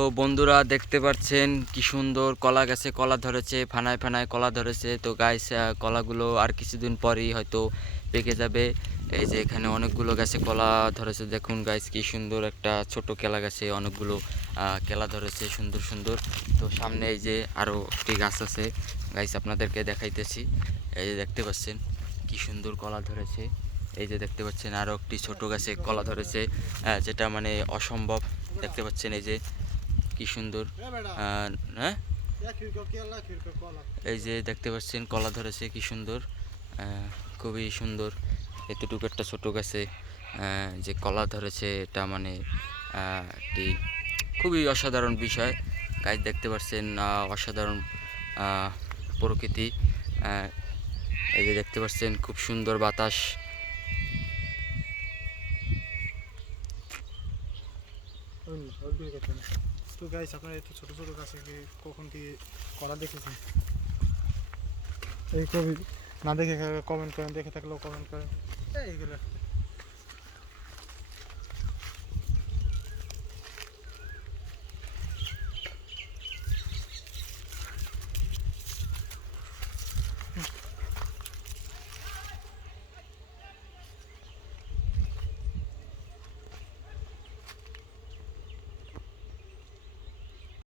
তো বন্ধুরা দেখতে পাচ্ছেন কি সুন্দর কলা গাছে কলা ধরেছে, ফানায় ফানায় কলা ধরেছে। তো গাইস কলাগুলো আর কিছুদিন পরেই হয়তো পেকে যাবে। এই যে এখানে অনেকগুলো গাছে কলা ধরেছে, দেখুন গাইস কি সুন্দর একটা ছোট কেলা গাছে অনেকগুলো কেলা ধরেছে সুন্দর সুন্দর। তো সামনে এই যে আরও একটি গাছ আছে গাইস, আপনাদেরকে দেখাইতেছি। এই যে দেখতে পাচ্ছেন কি সুন্দর কলা ধরেছে। এই যে দেখতে পাচ্ছেন আরও একটি ছোট গাছে কলা ধরেছে, যেটা মানে অসম্ভব। দেখতে পাচ্ছেন এই যে কি সুন্দর। হ্যাঁ, এই যে দেখতে পাচ্ছেন কলা ধরেছে কি সুন্দর, খুবই সুন্দর। এতটুকু একটা ছোট গাছে যে কলা ধরেছে, এটা মানে একটি খুবই অসাধারণ বিষয়। গাছ দেখতে পাচ্ছেন অসাধারণ প্রকৃতি। এই যে দেখতে পাচ্ছেন খুব সুন্দর বাতাস। তো গাইস, আপনারা এত ছোট ছোট গাছে কখন কি কলা দেখেছেন? এই কবি না দেখে কমেন্ট করেন, দেখে থাকলেও কমেন্ট করেন। এইগুলো